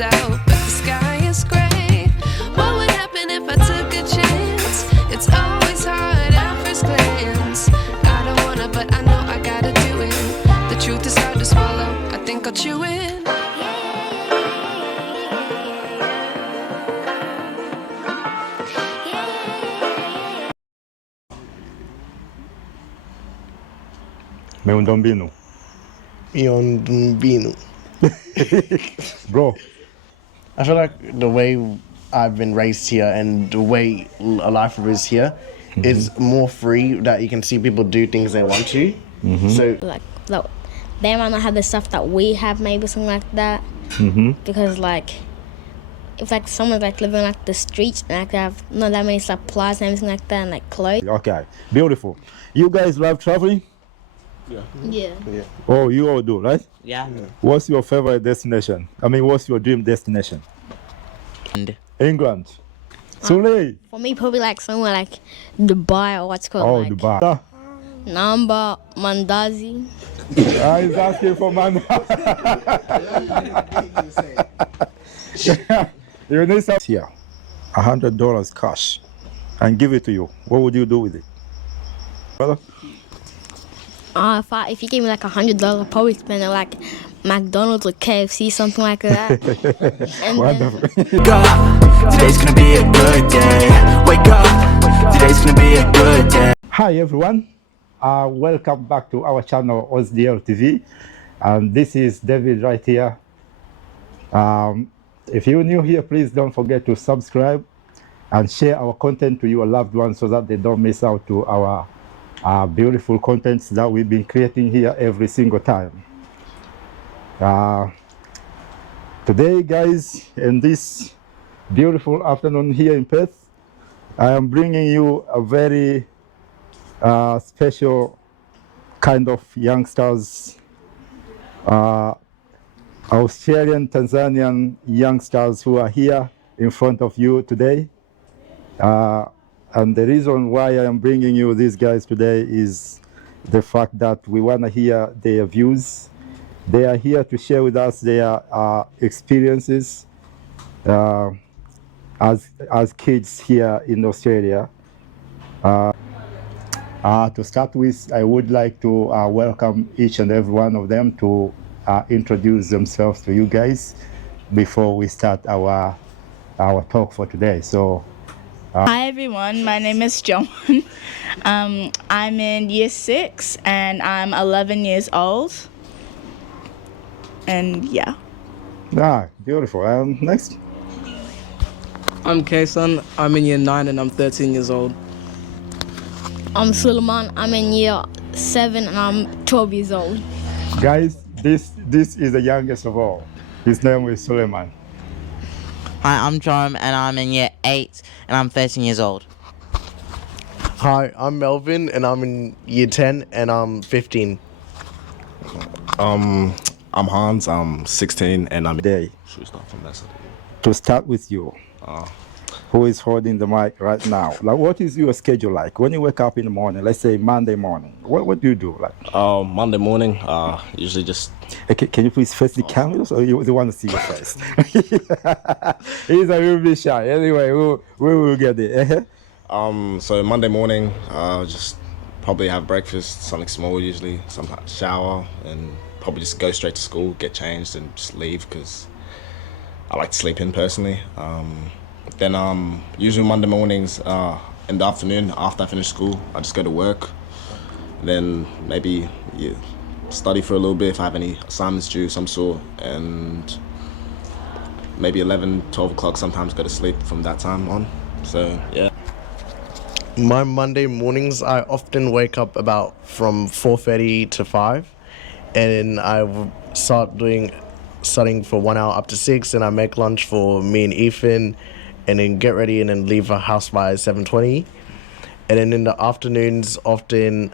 lights out, but the sky is gray. What would happen if I took a chance? It's always hard at first glance. I don't wanna, but I know I gotta do it. The truth is hard to swallow, I think I'll chew it. Meundombinu. Bro, I feel like the way I've been raised here and the way life is here is more free, that you can see people do things they want to. So Like, they might not have the stuff that we have, maybe something like that. Because like, if like someone's like living like the streets and like they have not that many supplies and everything like that, and like clothes. okay, beautiful. You guys love traveling? Yeah. Oh, you all do, right? Yeah. What's your favorite destination? I mean, what's your dream destination? England. Sule. For me, probably like somewhere like Dubai or what's called Oh, like Dubai. Namba, Mandazi. He's asking for money. You need some here, $100 cash, and give it to you. What would you do with it, brother? If you gave me like $100, I'd probably spend it like McDonald's or KFC, something like that. And Wonderful. Wake up, today's gonna be a good day. Wake up, today's gonna be a good day. Hi everyone, welcome back to our channel OSDL TV, and this is David right here. If you're new here, please don't forget to subscribe and share our content to your loved ones so that they don't miss out to our beautiful contents that we've been creating here every single time. Today, guys, in this beautiful afternoon here in Perth, I am bringing you a very special kind of youngsters, Australian, Tanzanian youngsters who are here in front of you today. And the reason why I am bringing you these guys today is the fact that we want to hear their views. They are here to share with us their experiences as kids here in Australia. To start with, I would like to welcome each and every one of them to introduce themselves to you guys before we start our talk for today. So. Hi everyone, my name is John. I'm in year 6 and I'm 11 years old. And yeah. Beautiful. Next. I'm Kason. I'm in year 9 and I'm 13 years old. I'm Suleiman. I'm in year 7 and I'm 12 years old. Guys, this is the youngest of all. His name is Suleiman. Hi, I'm Jerome and I'm in year 8 and I'm 13 years old. hi, I'm Melvin and I'm in year 10 and I'm 15. I'm Hans, I'm 16 and I'm Today, Should we start from that side? to start with you, who is holding the mic right now? Like, what is your schedule like when you wake up in the morning? Let's say Monday morning. What do you do? Like, Monday morning, usually just can you please face the cameras, or you want to see your face? He's a little bit shy. Anyway, we will get there. so Monday morning, just probably have breakfast, something small usually, sometimes shower, and probably just go straight to school, get changed, and just leave because I like to sleep in personally. Then usually Monday mornings, in the afternoon after I finish school, I just go to work. Then maybe study for a little bit if I have any assignments due some sort, and maybe 11, 12 o'clock sometimes go to sleep from that time on. So yeah. My Monday mornings, I often wake up about from 4:30 to 5, and I start studying for 1 hour up to 6, and I make lunch for me and Ethan, and then get ready and then leave the house by 7:20. And then in the afternoons, often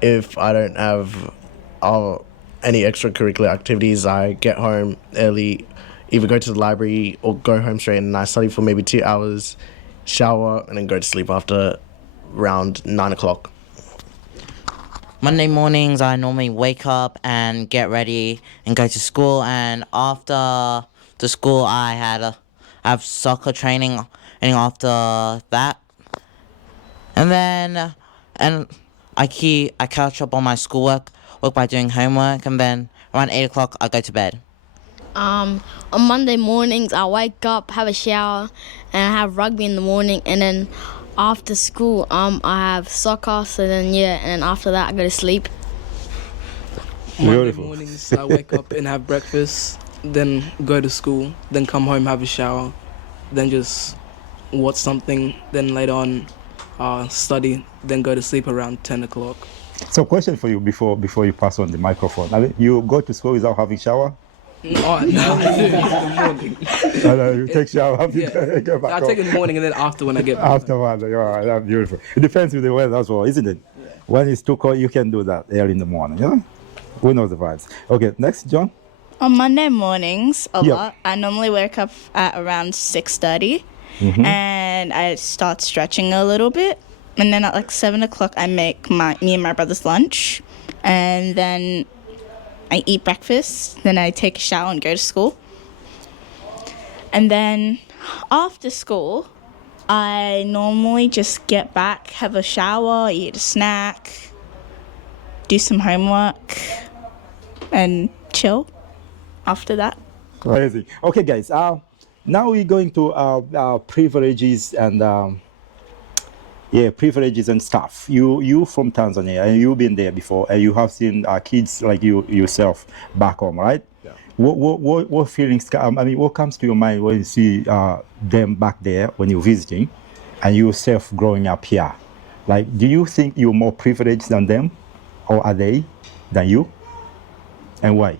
if I don't have any extracurricular activities, I get home early, either go to the library or go home straight, and I study for maybe 2 hours, shower, and then go to sleep after around 9 o'clock. Monday mornings, I normally wake up and get ready and go to school. And after after school, I have soccer training and after that. And then I catch up on my schoolwork, work by doing homework, and then around 8 o'clock I go to bed. On Monday mornings, I wake up, have a shower, and I have rugby in the morning. And then after school, I have soccer. So then and then after that, I go to sleep. Monday Beautiful. mornings, I wake up and have breakfast, then go to school, then come home, have a shower, then just watch something, then later on study, then go to sleep around 10 o'clock. So, question for you before you pass on the microphone. I mean, you go to school without having shower? Oh, no, I do in the morning. You take shower after you get back I home. take it in the morning and then after when I get back. Afterward, yeah, that's beautiful. It depends with the weather as well, isn't it? Yeah. When it's too cold, you can do that early in the morning, you know? We know the vibes. Okay, next, John. On Monday mornings, a Yeah. lot. I normally wake up at around 6:30, and I start stretching a little bit. And then at like 7 o'clock, I make me and my brother's lunch, and then I eat breakfast. Then I take a shower and go to school. And then after school, I normally just get back, have a shower, eat a snack, do some homework, and chill after that. Amazing. Okay, guys. Now we're going to our privileges and privileges and stuff. You from Tanzania and you've been there before, and you have seen kids like you yourself back home, right? Yeah. What feelings? I mean, what comes to your mind when you see them back there when you're visiting, and yourself growing up here? Like, do you think you're more privileged than them, or are they than you? And why?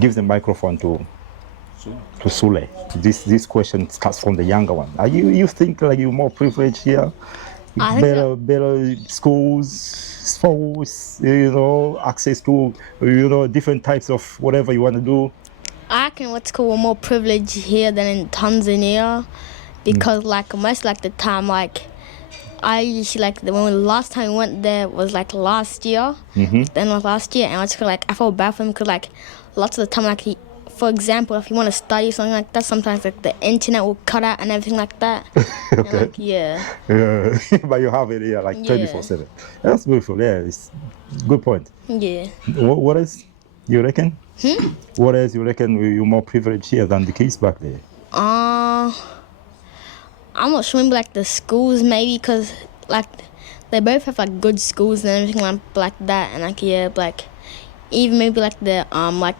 Give the microphone to Sule. This question starts from the younger one. Are you think like you're more privileged here? I think Better schools, phones, access to different types of whatever you want to do. I reckon what's called we're more privileged here than in Tanzania, because like most like the time I usually when the last time we went there was like last year. Then was last year, and I was I felt bad for him because lots of the time for example, if you want to study something like that, sometimes the internet will cut out and everything like that. Okay. And, Yeah, but you have it here 24/7. That's beautiful. Yeah, it's good point. Yeah. What else you reckon? What else you reckon you're more privileged here than the kids back there? I'm not sure, maybe the schools maybe, because they both have good schools and everything like that, and even maybe the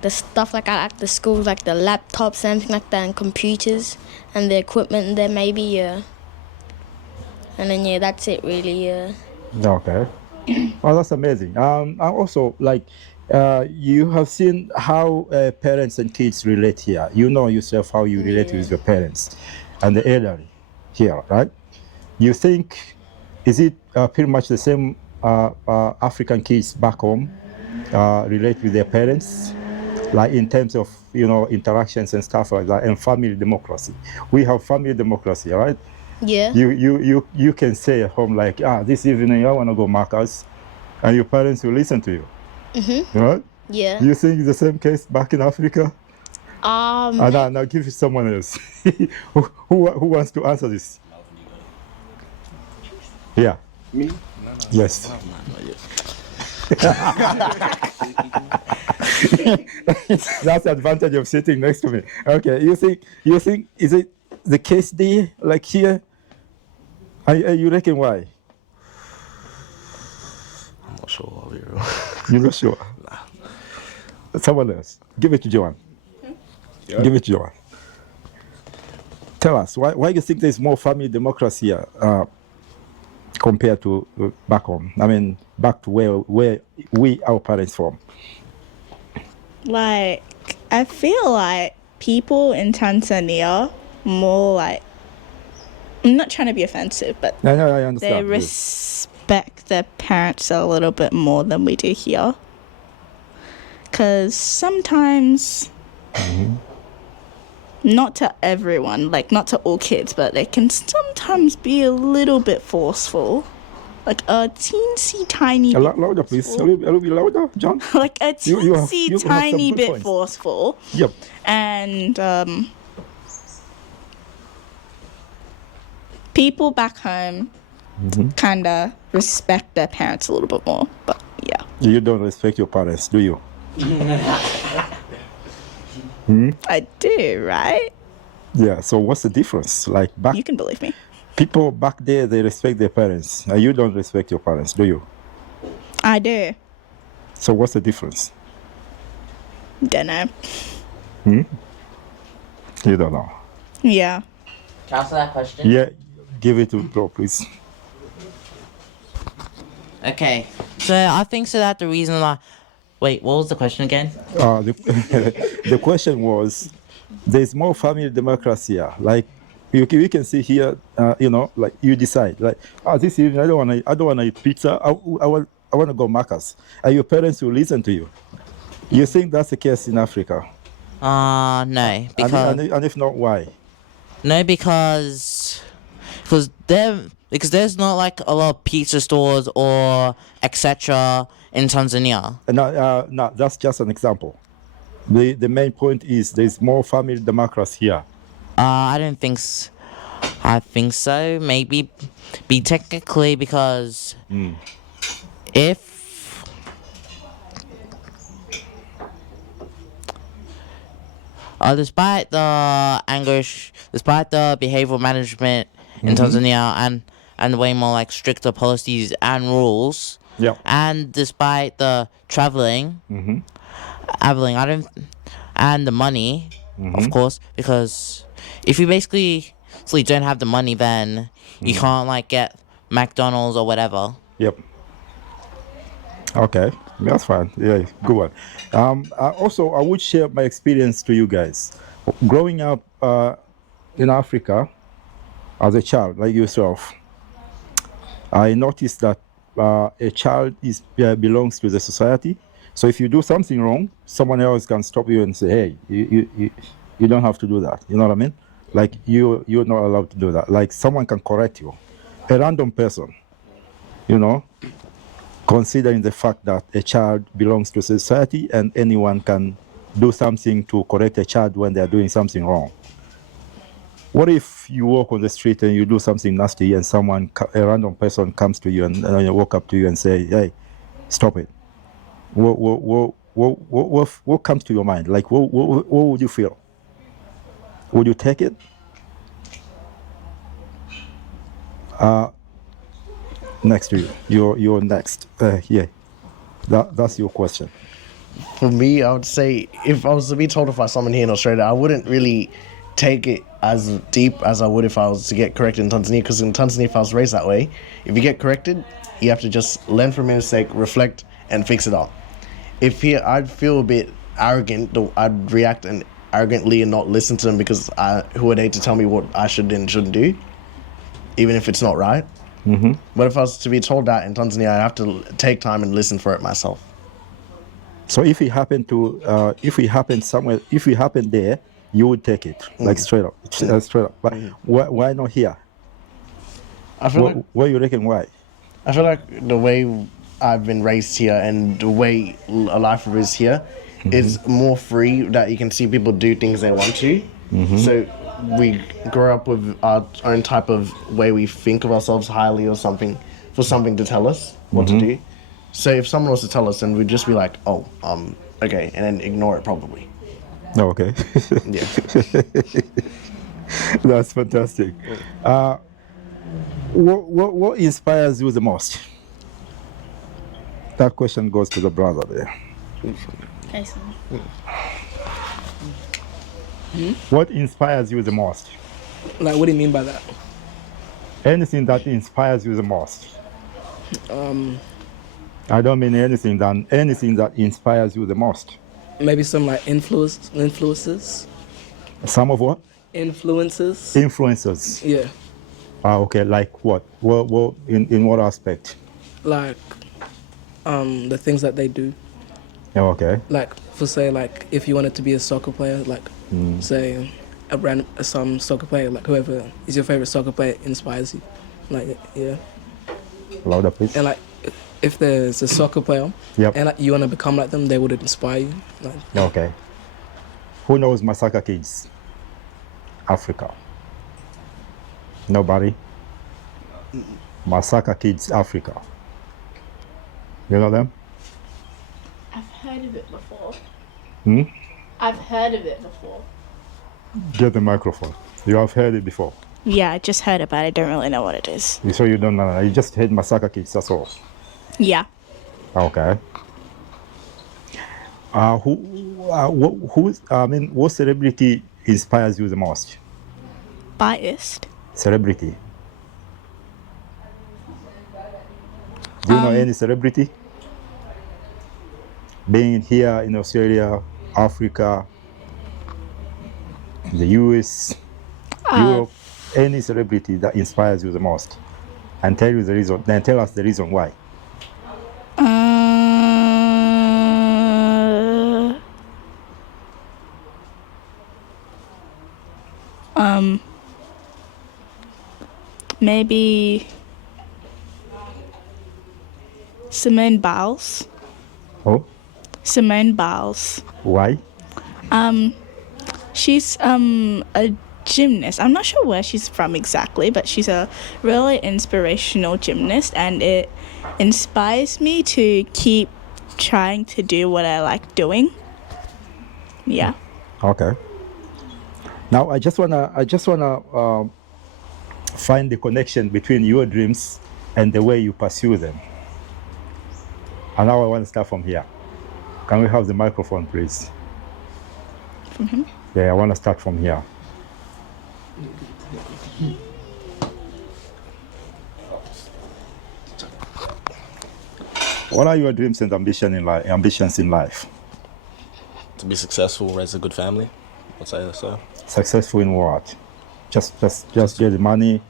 stuff I like the schools, the laptops and everything like that, and computers and the equipment there maybe, and then that's it really. Okay. Oh, that's amazing. And also you have seen how parents and kids relate here. You know yourself how you relate with your parents and the elderly here, right? You think, is it pretty much the same African kids back home relate with their parents, in terms of interactions and stuff like that, and family democracy? We have family democracy, right? Yeah. You can say at home this evening I want to go Marcus, and your parents will listen to you. Right? Yeah. Do you think it's the same case back in Africa? Now give it someone else. who wants to answer this? Yeah. Me? Yes. That's the advantage of sitting next to me. Okay, you think is it the case there here? You reckon why? I'm not sure. You're not sure? Nah. Someone else. Give it to Joanne. Yeah. Give it to Joanne. Tell us, why you think there's more family democracy here compared to back home? I mean, back to where our parents from. I feel like people in Tanzania more I'm not trying to be offensive, but No, I understand. they respect their parents a little bit more than we do here. Because sometimes, not to everyone, not to all kids, but they can sometimes be a little bit forceful. like a teensy tiny A bit lot louder, please. A forceful. little bit louder, John. Like a You have teensy some tiny good bit points. forceful. Yep. And people back home kind of respect their parents a little bit more. But yeah. You don't respect your parents, do you? I do, right? Yeah. So what's the difference? Like back You can believe me. people back there, they respect their parents. You don't respect your parents, do you? I do. So what's the difference? Don't know. You don't know. Yeah. Can I answer that question? Yeah. Give it to Bro, please. Okay. So I think so that the reason why. Wait, what was the question again? The question was, there's more family democracy here. Like, you can see here, like you decide, like, this evening I don't want to eat pizza. I want to go Macca's, and your parents will listen to you. You think that's the case in Africa? No, because And if not, why? no, because there's not like a lot of pizza stores or etc. in Tanzania. No, that's just an example. The main point is there's more family democracy here. I don't think. I think so. Maybe be technically because if despite the anguish, despite the behavioral management in Tanzania and way more like stricter policies and rules, and despite the traveling, I don't, and the money, of course, because if you basically don't have the money, then you can't like get McDonald's or whatever. Yep. Okay, that's fine. Yeah, good one. I would share my experience to you guys. Growing up in Africa as a child, like yourself, I noticed that a child belongs to the society. So if you do something wrong, someone else can stop you and say, "Hey, you don't have to do that." You know what I mean? Like you're not allowed to do that. Like someone can correct you, a random person. Considering the fact that a child belongs to society and anyone can do something to correct a child when they're doing something wrong. What if you walk on the street and you do something nasty and a random person comes to you and walk up to you and say, "Hey, stop it"? What comes to your mind? Like, what would you feel? Would you take it? Next to you. You're next. Yeah. That's your question. For me, I would say if I was to be told by someone here in Australia, I wouldn't really take it as deep as I would if I was to get corrected in Tanzania. Because in Tanzania, if I was raised that way, if you get corrected, you have to just learn from your mistake, reflect, and fix it up. If here, I'd feel a bit arrogant. I'd react arrogantly and not listen to them because who are they to tell me what I should and shouldn't do, even if it's not right. But if I was to be told that in Tanzania, I'd have to take time and listen for it myself. So if it happened somewhere, if it happened there, you would take it, like straight up. But why not here? I feel Why you reckon why? I feel like the way I've been raised here and the way a life is here is more free, that you can see people do things they want to. So we grow up with our own type of way we think of ourselves highly or something, for something to tell us what to do. So if someone was to tell us, then we'd just be like, oh, okay, and then ignore it probably. Oh, okay. Yeah. That's fantastic. What inspires you the most? That question goes to the brother there. Okay, so. What inspires you the most? Like, what do you mean by that? Anything that inspires you the most. I don't mean anything that inspires you the most. Maybe some like influences. Some of what? Influences. Influences. Yeah. Okay, like what? Well, in what aspect? Like, the things that they do. Oh, okay. Like, for say, like, if you wanted to be a soccer player, like, say, some soccer player, like whoever is your favorite soccer player inspires you. Like, yeah. Louder, please. And like, if there's a soccer player, Yep. and like, you want to become like them, they would inspire you. Like, Okay. Who knows Masaka Kids? Africa. Nobody? Masaka Kids Africa. You know them? I've heard of it before. Hmm? I've heard of it before. Get the microphone. You have heard it before. Yeah, I just heard about it. I don't really know what it is. So you don't know. You just heard Masaka Kids, that's all. Yeah. Okay. What celebrity inspires you the most? Biased. Celebrity. Do you know any celebrity? Being here in Australia, Africa, the US, Europe, any celebrity that inspires you the most, and tell you the reason. Then tell us the reason why. Maybe Simone Biles. Oh, Simone Biles. why? She's a gymnast. I'm not sure where she's from exactly, but she's a really inspirational gymnast, and it inspires me to keep trying to do what I like doing. Yeah. Okay. Now I just wanna find the connection between your dreams and the way you pursue them. And now I want to start from here. Can we have the microphone, please? From him? Yeah, I want to start from here. What are your dreams and ambitions in life? To be successful, raise a good family. I'd say so. Successful in what? Just get the money,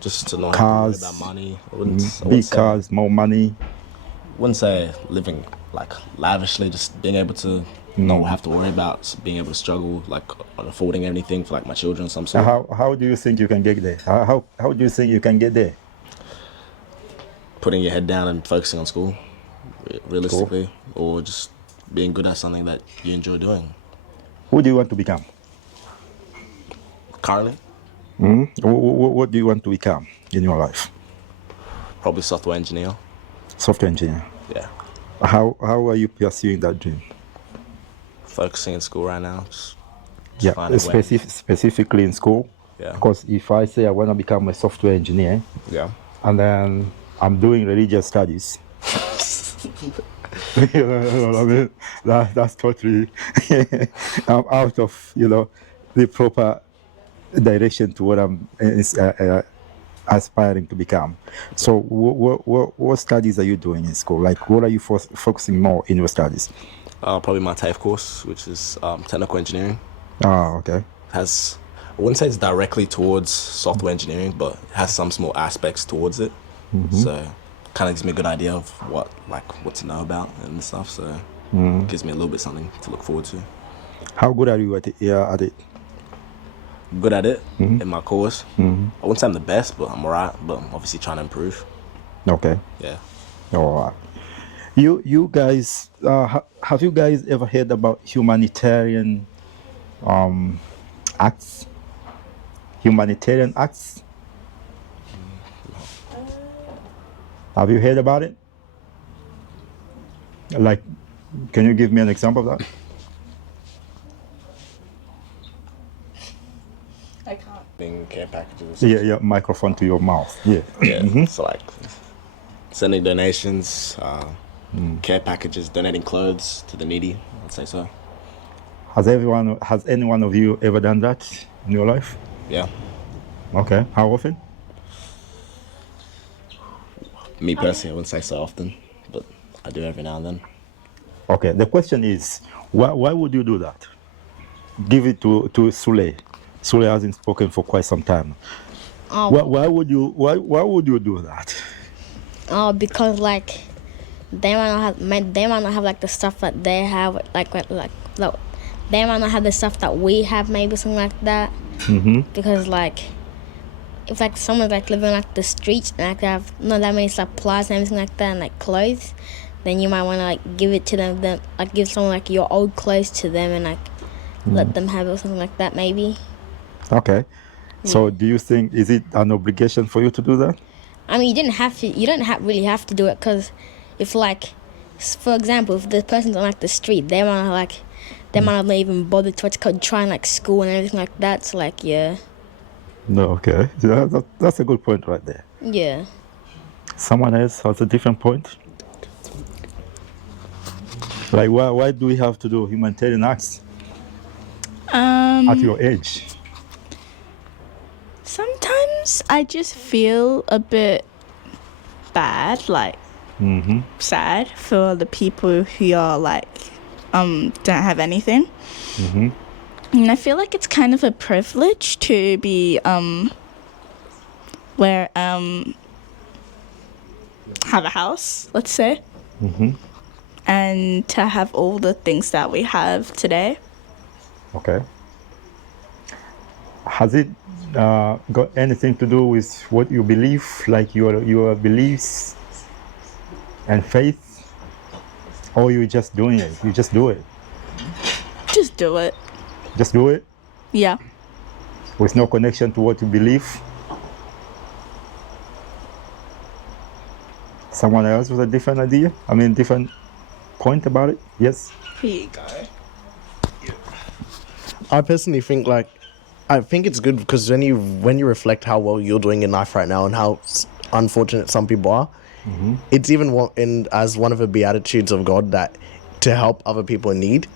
Just to know cars, how to about money. I wouldn't big cars, more money. Wouldn't say living like lavishly, just being able to not have to worry about being able to struggle like on affording anything for like my children, some sort. How do you think you can get there? How do you think you can get there? Putting your head down and focusing on school, realistically, or just being good at something that you enjoy doing. Who do you want to become? Currently, What do you want to become in your life? probably software engineer. Software engineer. Yeah, How are you pursuing that dream? focusing in school right now. Just Yeah, finding ways. specifically in school. Yeah. Because if I say I want to become a software engineer, Yeah. and then I'm doing religious studies, you know what I mean? That's totally I'm out of the proper direction to what I'm aspiring to become. So what studies are you doing in school? Like, what are you focusing more in your studies? Probably my TAFE course, which is technical engineering. Oh, okay. I wouldn't say it's directly towards software engineering, but it has some small aspects towards it. So kind of gives me a good idea of what to know about and stuff. So it gives me a little bit something to look forward to. How good are you at it? Good at it in my course. I wouldn't say I'm the best, but I'm alright. But I'm obviously trying to improve. Okay. Yeah. All right. You guys, have you guys ever heard about humanitarian acts? Humanitarian acts? Have you heard about it? Like, can you give me an example of that? I can't. Being care packages. Yeah, microphone to your mouth. Yeah. Yeah. So like sending donations, care packages, donating clothes to the needy. I'd say so. Has any one of you ever done that in your life? Yeah. Okay. How often? Me personally, I wouldn't say so often, but I do every now and then. Okay. The question is, why would you do that? Give it to Sule. Sule hasn't spoken for quite some time. Why would you do that? Because like they might not have like the stuff that they have, like they might not have the stuff that we have, maybe something like that. Because like if like someone's like living like the streets and like they have not that many supplies and everything like that and like clothes, then you might want to like give it to them, like give someone like your old clothes to them and like let them have it or something like that maybe. Okay. So do you think, is it an obligation for you to do that? I mean, you don't really have to do it, because if like, for example, if the person's on like the street, they might not even bother to try and like school and everything like that. So like, yeah. No, okay. That's a good point right there. Yeah. Someone else has a different point? Like, why do we have to do humanitarian acts at your age? Sometimes I just feel a bit bad, like sad for the people who are like don't have anything. And I feel like it's kind of a privilege to be where have a house, let's say, and to have all the things that we have today. Okay. Has it got anything to do with what you believe, like your beliefs and faith, or you just doing it? You just do it. Just do it. Just do it Yeah. with no connection to what you believe. Someone else with a different idea? I mean, different point about it? Yes. Here you go. I personally think I think it's good because when you reflect how well you're doing in life right now and how unfortunate some people are, it's even as one of the beatitudes of God that to help other people in need,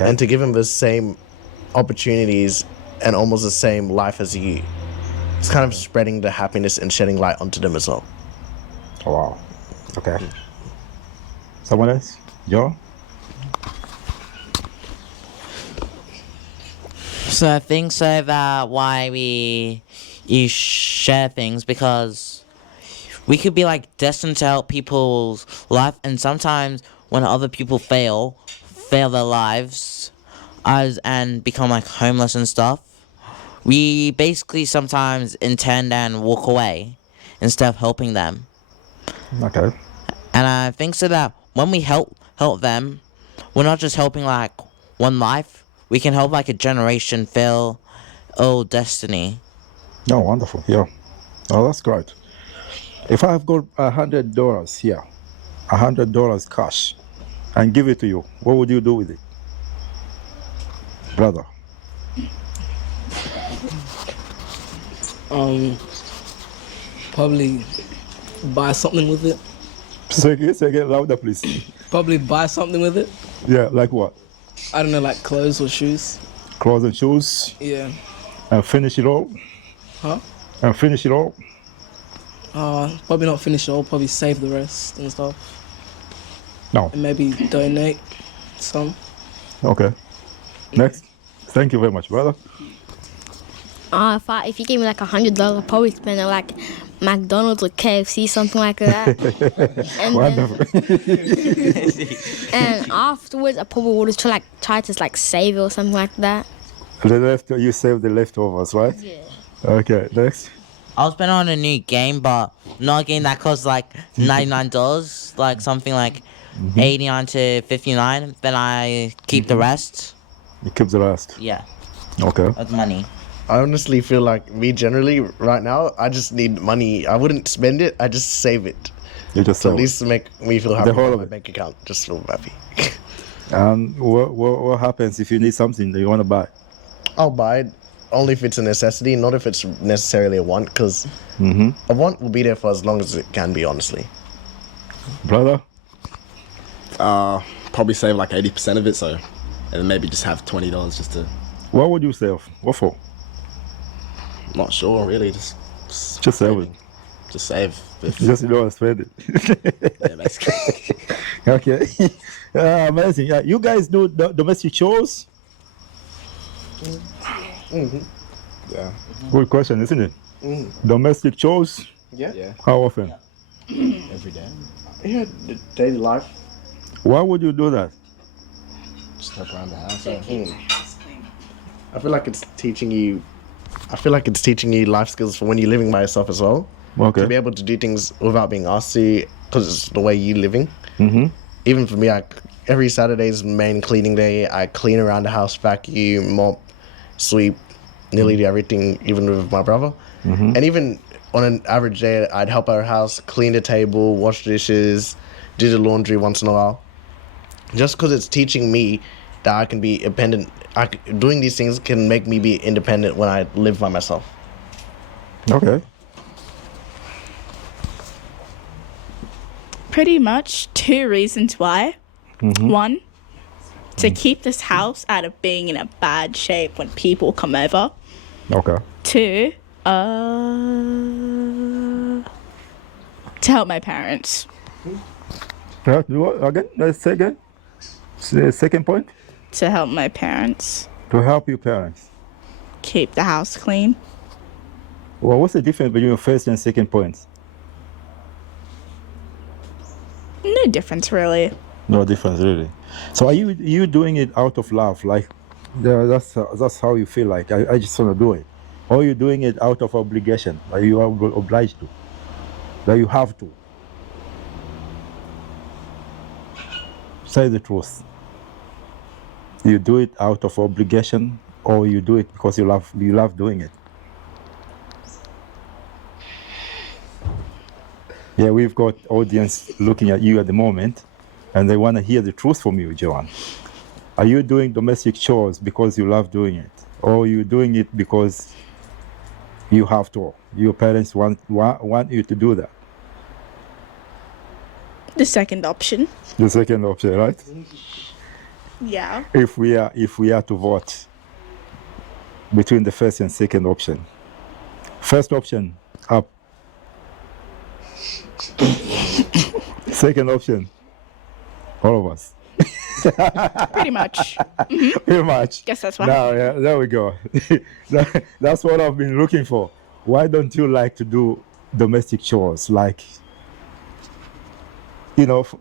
and to give them the same opportunities and almost the same life as you. It's kind of spreading the happiness and shedding light onto them as well. Oh, wow. Okay. Someone else? Joe? So I think so that why you share things, because we could be like destined to help people's life, and sometimes when other people fail their lives and become like homeless and stuff, we basically sometimes intend and walk away instead of helping them. Okay. And I think so that when we help them, we're not just helping like one life, we can help like a generation fill old destiny. Oh, wonderful. Yeah. Oh, that's great. If I've got $100 here, $100 cash, and give it to you, what would you do with it, brother? Probably buy something with it. Say again louder, please. Probably buy something with it. Yeah, like what? I don't know, like clothes or shoes. Clothes and shoes. Yeah. And finish it all. Huh? And finish it all. Probably not finish it all. Probably save the rest and stuff. No. And maybe donate some. Okay. Next. Thank you very much, brother. If you gave me like $100, I'd probably spend it like McDonald's or KFC, something like that. And afterwards, I probably would have try to like save it or something like that. You save the leftovers, right? Yeah. Okay, next. I was spending on a new game, but not a game that costs like $99, like something like 89 to 59. Then I keep the rest. You keep the rest. Yeah. Okay. Of the money. I honestly feel like me generally right now, I just need money. I wouldn't spend it, I just save it. You just So save at least to make me feel happy The whole about of my it. bank account. Just feel happy. And what happens if you need something that you want to buy? I'll buy it only if it's a necessity, not if it's necessarily a want, because a want will be there for as long as it can be, honestly. Brother? Probably save like 80% of it, so, and then maybe just have $20 just to. What would you save? What for? Not sure, really. Just save it. Just save. Just you don't spend it. Yeah, basically. Okay. Amazing. You guys do domestic chores? Yeah. Good question, isn't it? Domestic chores? Yeah. How often? Every day. Yeah, the daily life. Why would you do that? Just help around the house. I feel like it's teaching you I feel like it's teaching you life skills for when you're living by yourself as well. Okay. To be able to do things without being asked to, because it's the way you're living. Mm-hmm. Even for me, every Saturday's main cleaning day. I clean around the house, vacuum, mop, sweep, nearly do everything, even with my brother. Mm-hmm. And even on an average day, I'd help our house, clean the table, wash dishes, do the laundry once in a while. Just because it's teaching me that I can be independent. Doing these things can make me be independent when I live by myself. Okay. Pretty much 2 reasons why. Mm-hmm. 1, to keep this house out of being in a bad shape when people come over. Okay. 2, to help my parents. Again, let's say again. Second point. To help my parents To help your parents. keep the house clean. Well, what's the difference between your first and second points? No difference, really. No difference, really. So are you doing it out of love? Like, that's how you feel like, I just want to do it. Or are you doing it out of obligation? Like you are obliged to? That you have to? Say the truth. You do it out of obligation, or you do it because you love doing it? Yeah, we've got audience looking at you at the moment, and they want to hear the truth from you, Joanne. Are you doing domestic chores because you love doing it, or are you doing it because you have to? Your parents want you to do that. The second option. The second option, right? Yeah. If we are to vote between the first and second option, first option up. Second option, all of us. Pretty much. Pretty much. Guess that's what Now, yeah, there we go. That's what I've been looking for. Why don't you like to do domestic chores, like,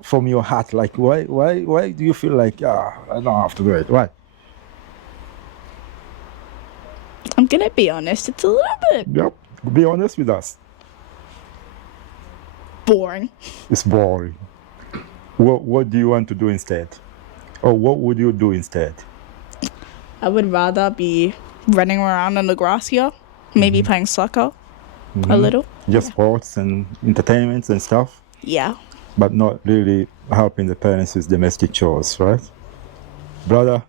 from your heart? Like, why do you feel like, I don't have to do it? Why? I'm gonna be honest, it's a little bit Yep. Be honest with us. boring. It's boring. What do you want to do instead? Or what would you do instead? I would rather be running around on the grass here, maybe playing soccer a little. Just sports and entertainments and stuff, Yeah. but not really helping the parents with domestic chores, right? Brother,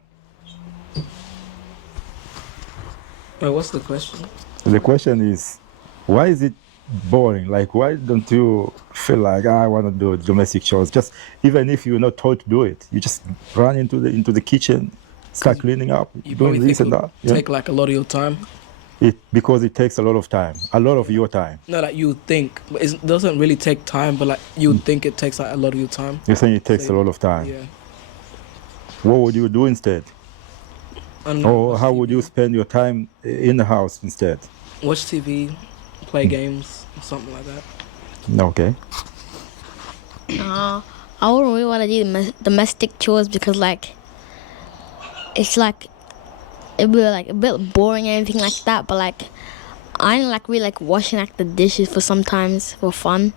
Wait, what's the question? the question is, why is it boring? Like, why don't you feel like, I want to do domestic chores? Just even if you're not taught to do it, you just run into the kitchen, start cleaning up, You doing probably this think and it that. would take like a lot of your time. Because it takes a lot of time, a lot of your time. No, like you would think, but it doesn't really take time. But like you would think it takes like a lot of your time. You're saying it takes So, a lot of time. Yeah. What would you do instead? I don't know, Or watch how TV. would you spend your time in the house instead? Watch TV, play games, something like that. Okay. I wouldn't really want to do domestic chores because, like, it's like it'd be like a bit boring and everything like that. But like, I don't like really like washing like the dishes for sometimes for fun,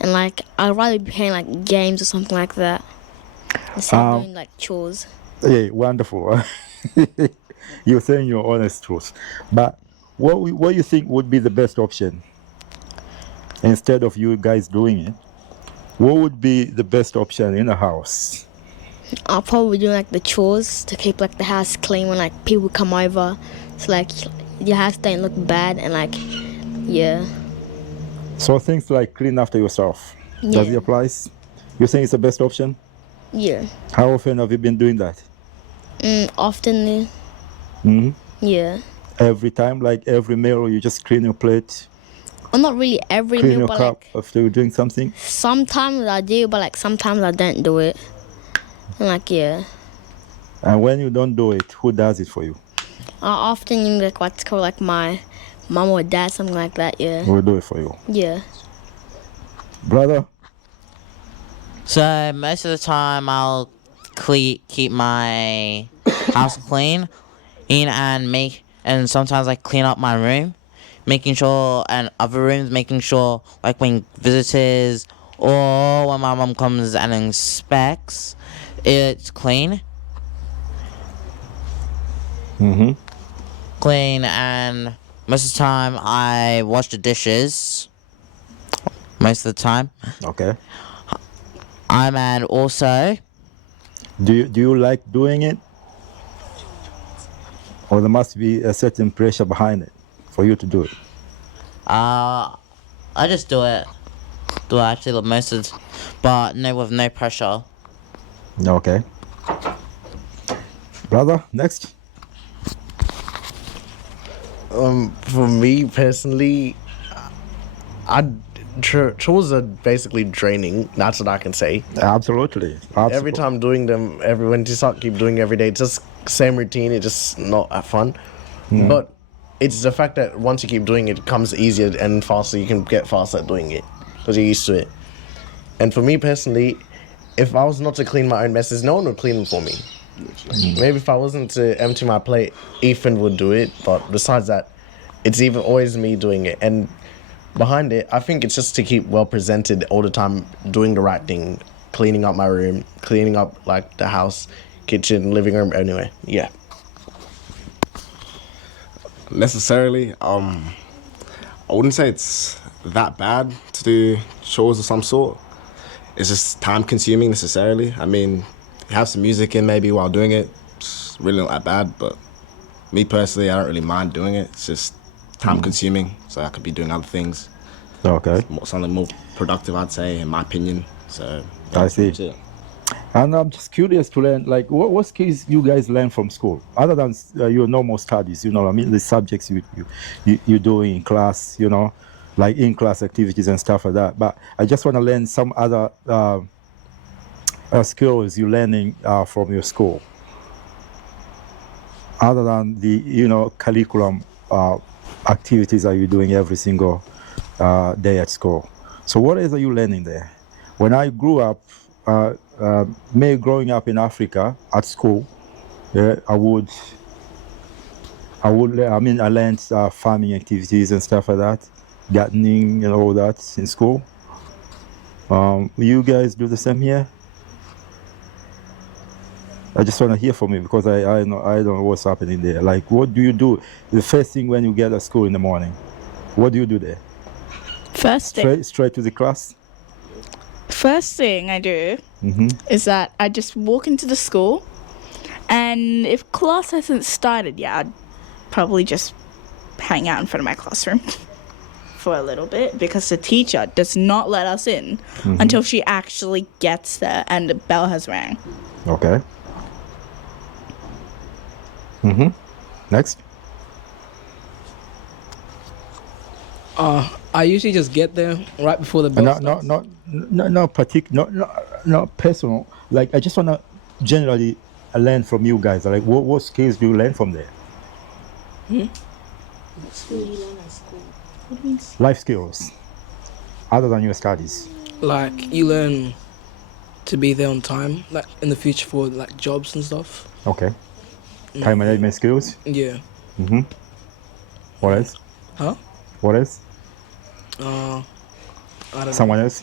and like I'd rather be playing like games or something like that instead of doing like chores. Yeah, wonderful. You're saying your honest truth, but what you think would be the best option instead of you guys doing it? What would be the best option in a house? I'll probably do like the chores to keep like the house clean when like people come over, so like your house don't look bad and like yeah. So things like clean after yourself. Does Yeah. it apply? You think it's the best option? Yeah. How often have you been doing that? Often. Hmm. Yeah. Every time, like every meal, you just clean your plate, Well, not really every clean meal, your but cup like after you're doing something. sometimes I do, but like sometimes I don't do it. And like yeah, And when you don't do it, who does it for you? I often use like what's called like my mom or dad, something like that. Yeah. Who will do it for you? Yeah. Brother? So most of the time I'll keep my house clean and make and sometimes I clean up my room, making sure, and other rooms, making sure, like when visitors or when my mom comes and inspects, it's clean. Clean, and most of the time I wash the dishes. Most of the time. Okay. And also, Do you like doing it? Or there must be a certain pressure behind it for you to do it? I just do it. Do it actually most of, but no, with no pressure. Okay. Brother, next. For me personally, chores are basically draining. That's what I can say. Absolutely. Every time doing them, when you start keep doing every day, it's just same routine. It's just not that fun. But it's the fact that once you keep doing it, it becomes easier and faster. You can get faster at doing it because you're used to it. And for me personally, if I was not to clean my own messes, no one would clean them for me. Maybe if I wasn't to empty my plate, Ethan would do it. But besides that, it's even always me doing it. And behind it, I think it's just to keep well presented all the time, doing the right thing, cleaning up my room, cleaning up like the house, kitchen, living room, anyway. Yeah. Necessarily, I wouldn't say it's that bad to do chores of some sort. It's just time consuming necessarily. I mean, you have some music in maybe while doing it. It's really not that bad, but me personally, I don't really mind doing it. It's just time consuming, so I could be doing other things. Okay. Something more productive, I'd say, in my opinion. So I see. And I'm just curious to learn, like, what skills you guys learn from school, other than your normal studies, you know what I mean? The subjects you do in class, you know, like in-class activities and stuff like that. But I just want to learn some other skills you're learning from your school, other than the, you know, curriculum activities that you're doing every single day at school. So what is are you learning there? When I grew up, me growing up in Africa at school, I learned farming activities and stuff like that, gardening and all that in school. You guys do the same here? I just want to hear from you because I don't know what's happening there. Like, what do you do the first thing when you get at school in the morning? What do you do there? First thing. Straight to the class? First thing I do is that I just walk into the school, and if class hasn't started yet, I'd probably just hang out in front of my classroom for a little bit because the teacher does not let us in until she actually gets there and the bell has rang. Okay. Next. I usually just get there right before the bell starts. Not personal. Like, I just want to generally learn from you guys. Like, what skills do you learn from there? What skills do you learn at school? What do you mean? Life skills, other than your studies. Like, you learn to be there on time, like in the future for like jobs and stuff. Okay. Time management skills. Yeah. What else? Huh? What else? I don't Someone else?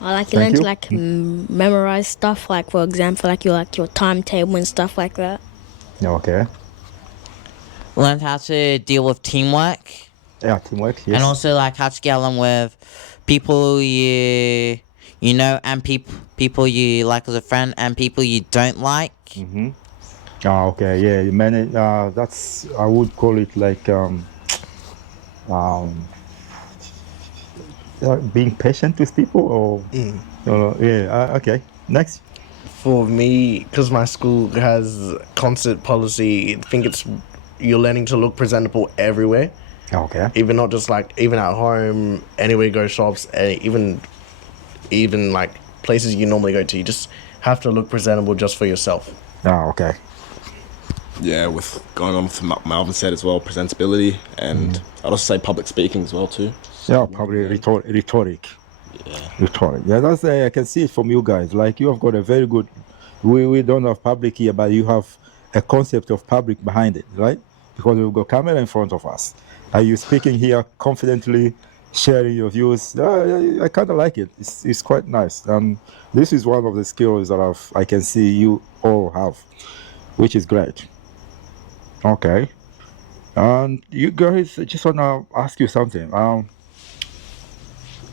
I like you learn to like memorize stuff, like for example, like your timetable and stuff like that. Okay. Learn how to deal with teamwork. Yeah, teamwork. Yes. And also like how to get along with people you know, and people you like as a friend, and people you don't like. Okay. Yeah. That's, I would call it like being patient with people, or okay. Next. For me, because my school has constant policy, I think it's you're learning to look presentable everywhere. Okay. Even not just like even at home, anywhere you go, shops, even like places you normally go to. You just have to look presentable just for yourself. Okay. Yeah, with going on with Malvin said as well, presentability, and I'd also say public speaking as well too. Yeah, probably rhetoric. Rhetoric. Yeah, that's I can see it from you guys. Like, you have got a very good. We don't have public here, but you have a concept of public behind it, right? because we've got camera in front of us. Are you speaking here confidently, sharing your views? I kind of like it. It's quite nice. This is one of the skills that I can see you all have, which is great. Okay. And you guys, I just want to ask you something.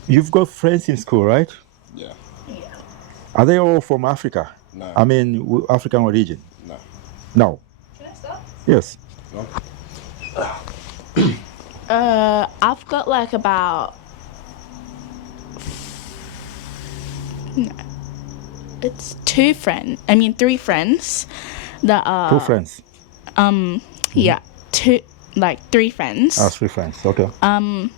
You've got friends in school, right? Yeah. Are they all from Africa? No. I mean, African origin? No. No. Can I stop? Yes. No. I've got like about. No. It's 3 friends that are. 2 friends. Yeah, 3 friends. 3 friends. Okay. 2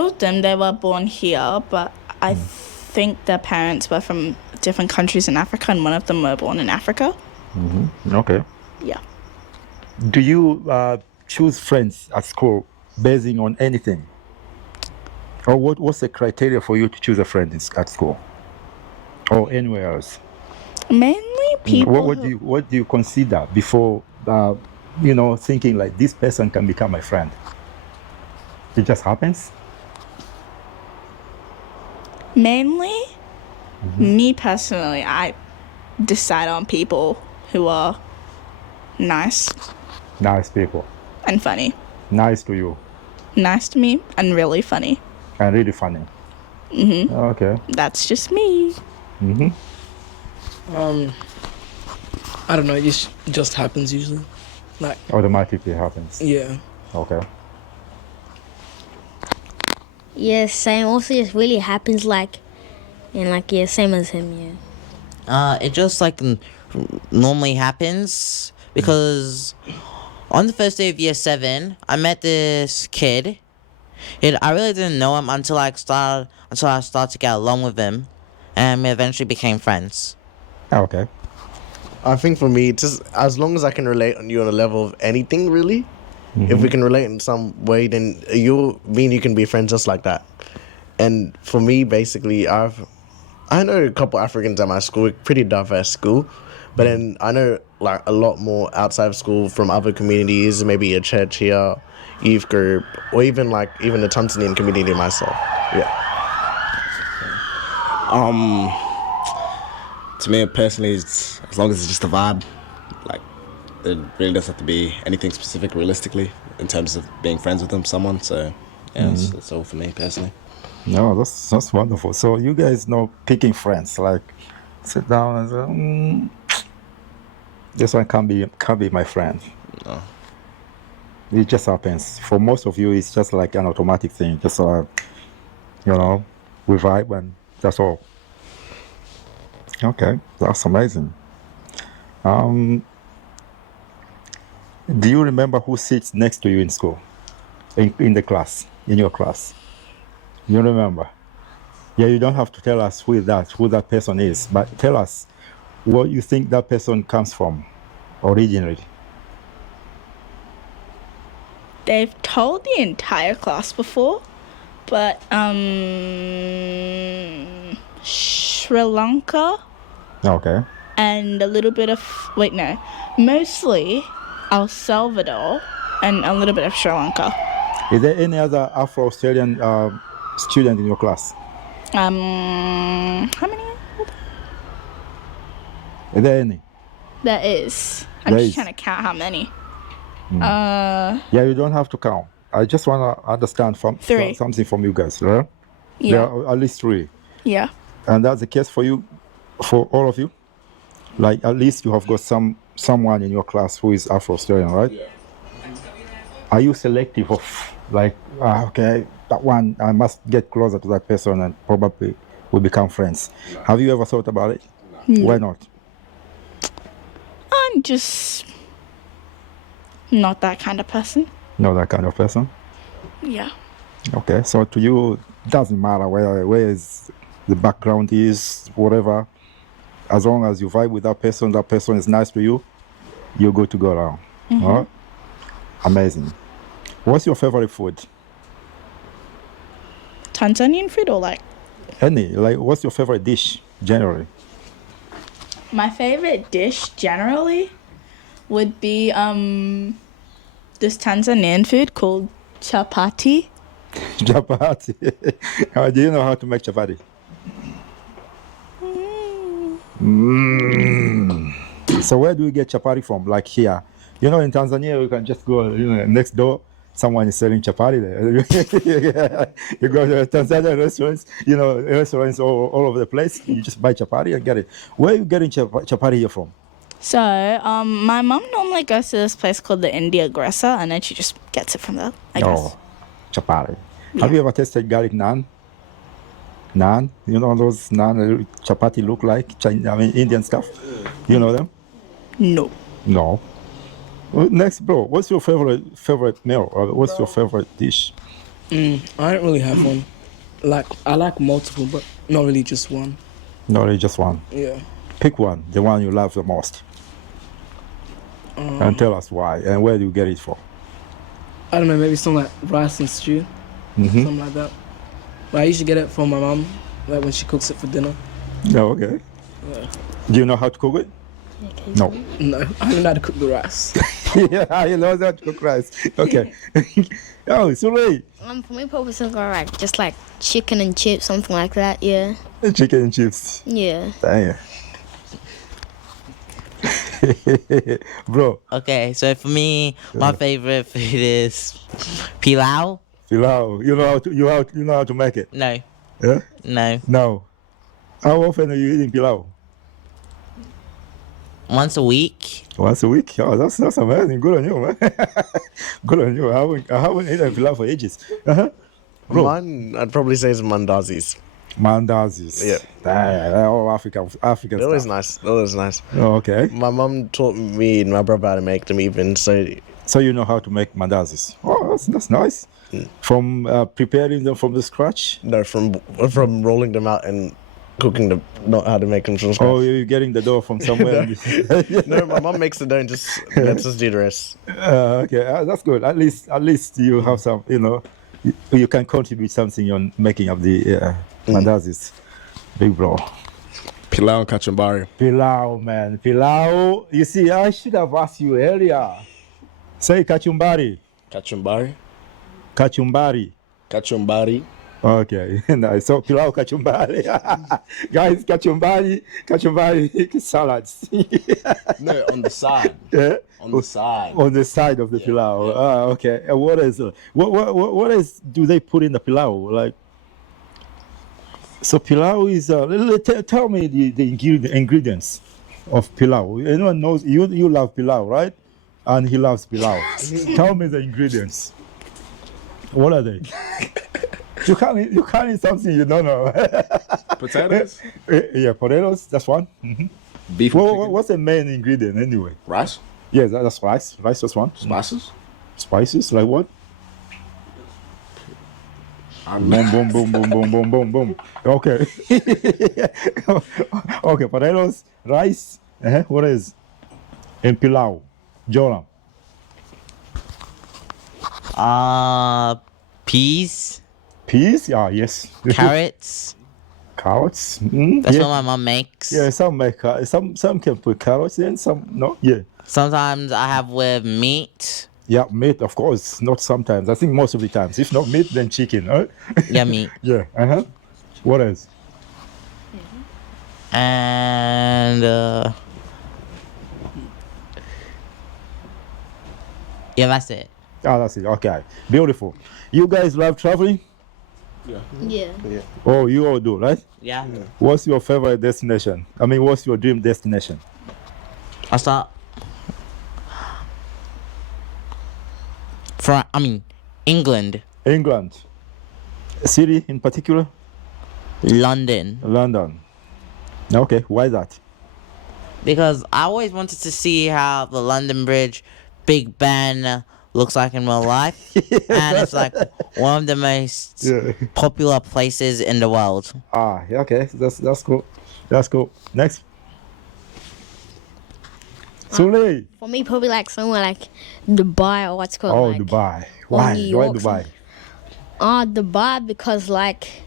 of them, they were born here, but I think their parents were from different countries in Africa, and one of them were born in Africa. Okay. Yeah. Do you choose friends at school basing on anything? Or what's the criteria for you to choose a friend at school? Or anywhere else? Mainly people. What do you consider before thinking like this person can become my friend? It just happens? Mainly, me personally, I decide on people who are nice Nice people. and funny. Nice to you. Nice to me and really funny. And really funny. Okay. That's just me. I don't know. It just happens usually. Like, Automatically happens. yeah. Okay. Yeah, same. Also, just really happens same as him. Yeah. It just normally happens because on the first day of year 7, I met this kid. I really didn't know him until I started to get along with him, and we eventually became friends. Okay. I think for me, just as long as I can relate on you on a level of anything, really. If we can relate in some way, then you can be friends just like that. And for me, basically, I know a couple Africans at my school, pretty diverse school, but then I know a lot more outside of school from other communities, maybe a church here, youth group, or even the Tanzanian community myself. Yeah. To me personally, it's, as long as it's just a vibe, it really doesn't have to be anything specific realistically in terms of being friends with someone. So yeah, that's all for me personally. No, that's wonderful. So you guys know picking friends, sit down and say, this one can't be my friend. No. It just happens. For most of you, it's just like an automatic thing. Just we vibe and that's all. Okay, that's amazing. Do you remember who sits next to you in school, in the class, in your class? You remember? Yeah, you don't have to tell us who that person is, but tell us what you think that person comes from originally. They've told the entire class before, but Sri Lanka Okay. and a little bit of mostly El Salvador and a little bit of Sri Lanka. Is there any other Afro-Australian student in your class? How many? Is there any? There is. I'm There just is. trying to count how many. Yeah, you don't have to count. I just want to understand 3. something from you guys, right? There Yeah. are at least 3. Yeah. And that's the case for you, for all of you? At least you have got someone in your class who is Afro-Australian, right? Yeah. Are you selective of okay, that one, I must get closer to that person and probably we become friends? No. Have you ever thought about it? No. Why not? I'm just not that kind of person. Not that kind of person? Yeah. Okay, so to you, doesn't matter where is the background is, whatever. As long as you vibe with that person is nice to you, you're good to go around. All right? Amazing. What's your favorite food? Tanzanian food or Any. What's your favorite dish, generally? My favorite dish generally? would be this Tanzanian food called chapati. Chapati. Do you know how to make chapati? So where do you get chapati from? Like here, you know, in Tanzania, you can just go, you know, next door, someone is selling chapati there. You go to Tanzania restaurants, you know, restaurants all over the place. You just buy chapati and get it. Where are you getting chapati here from? So, my mom normally goes to this place called the India Aggressor, and then she just gets it from there, I guess. Chapati. Have you ever tasted garlic naan? Naan, you know those naan chapati look like Indian stuff. You know them? No. No. Well, next, bro, what's your favorite meal or what's your favorite dish? I don't really have one. Like I like multiple, but not really just one. Not really just one. Yeah. Pick one, the one you love the most, and tell us why and where do you get it from? I don't know, maybe something like rice and stew, something like that. But I usually get it from my mum, like when she cooks it for dinner. Oh, okay. Yeah. Do you know how to cook it? No. No, I don't know how to cook the rice. Yeah, he knows how to cook rice. Okay. Oh, Suley. For me, probably something like just like chicken and chips, something like that. Yeah. Chicken and chips. Yeah. Damn. Bro. Okay, so for me, my favorite food is pilau. Pilau. You know how to make it? No. Yeah? No. No. How often are you eating pilau? Once a week. Once a week? Oh, that's amazing. Good on you, man. Good on you. I haven't eaten pilau for ages. Bro. Mine, I'd probably say is mandazis. Mandazis. Yeah. They're all African They're always stuff. nice. They're always nice. Oh, okay. My mum taught me and my brother how to make them even, so... So you know how to make mandazis. Oh, that's nice. From preparing them from the scratch? No, from rolling them out and cooking them, not how to make them from scratch. Oh, you're getting the dough from somewhere. No, my mum makes the dough and just lets us do the rest. Okay, that's good. At least you have some, you know, you can contribute something on making of the mandazis. Big bro. Pilau and kachumbari. Pilau, man. Pilau. You see, I should have asked you earlier. Say kachumbari. Kachumbari. Kachumbari. Kachumbari. Okay, nice. So pilau kachumbari. Guys, kachumbari salads. No, on the side. Yeah? On the side. On the side of the pilau. Okay. And what is what is do they put in the pilau? Like, so pilau is tell me the ingredients of pilau. Anyone knows you love pilau, right? And he loves pilau. Tell me the ingredients. What are they? You can't eat something you don't know. Potatoes? Yeah, potatoes. That's one. Beef. What's the main ingredient anyway? Rice. Yes, that's rice. Rice, that's one. Spices. Spices, like what? Boom, boom, boom, boom, boom, boom, boom, boom. Okay. Okay, potatoes, rice. What is? And pilau. Joram. Peas. Peas? Ah, yes. Carrots. Carrots. That's yeah. what my mom makes. Yeah, some make some can put carrots in, some no. Yeah. Sometimes I have with meat. Yeah, meat, of course. Not sometimes. I think most of the times. If not meat, then chicken. Right? Yeah, meat. Yeah. What else? And yeah, that's it. Ah, that's it. Okay. Beautiful. You guys love traveling? Yeah. Oh, you all do, right? Yeah. What's your favorite destination? I mean, what's your dream destination? I'll start. England. England. A city in particular? London. London. Okay, why that? Because I always wanted to see how the London Bridge, Big Ben, looks like in real life. And it's like one of the most popular places in the world. Ah, yeah, okay. That's cool. That's cool. Next. Suley. For me, probably like somewhere like Dubai or what's called. Oh, like, Dubai. or Why? New Why York, Dubai? Dubai because like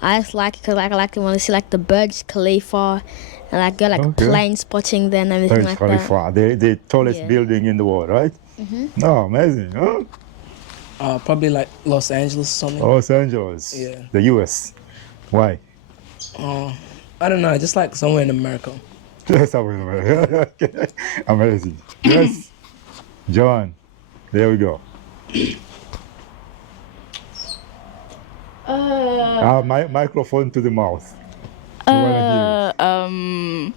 I just like it because like I like to want to see like the Burj Khalifa and like go like Okay. plane spotting there and everything Burj like that. Khalifa, the tallest Yeah. building in the world, right? Oh, amazing. Huh? Probably like Los Angeles or something. Los Angeles, Yeah. the US. Why? I don't know, just like somewhere in America. Yes, okay. Amazing. Yes, John. There we go. My microphone to the mouth. We wanna hear.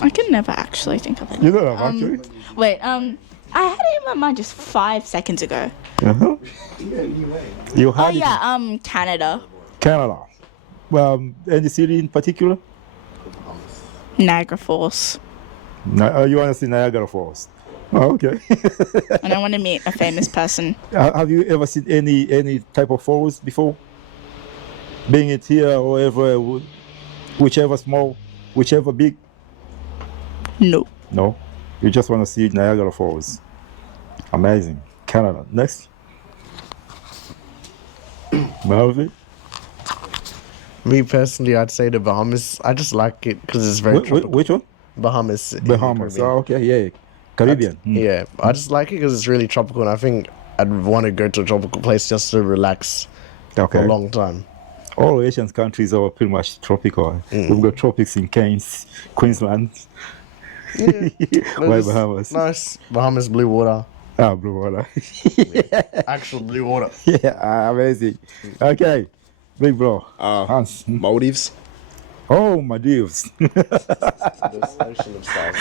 I can never actually think of it. You don't have actually. Wait, I had it in my mind just 5 seconds ago. Uh-huh. You Oh had it yeah, Canada, in Canada. Any city in particular? Niagara Falls. You want to see Niagara Falls? Oh, okay. And I want to meet a famous person. Have you ever seen any type of falls before? Being it here or ever, whichever small, whichever big? No. No. You just want to see Niagara Falls. Amazing. Canada. Next. Melvin? Me personally, I'd say the Bahamas. I just like it because it's very tropical. Which one? Bahamas. in the Bahamas. Caribbean. Oh, okay, yeah. Caribbean. Yeah, I just like it because it's really tropical, and I think I'd want to go to a tropical place just to relax Okay. for a long time. All Asian countries are pretty much tropical. We've got tropics in Cairns, Queensland. Yeah. Why It's Bahamas? Nice. Bahamas blue water. Ah, blue water. Actual blue water. Yeah, amazing. Okay, big bro. Hans. Maldives. Oh, Maldives. This ocean of stars.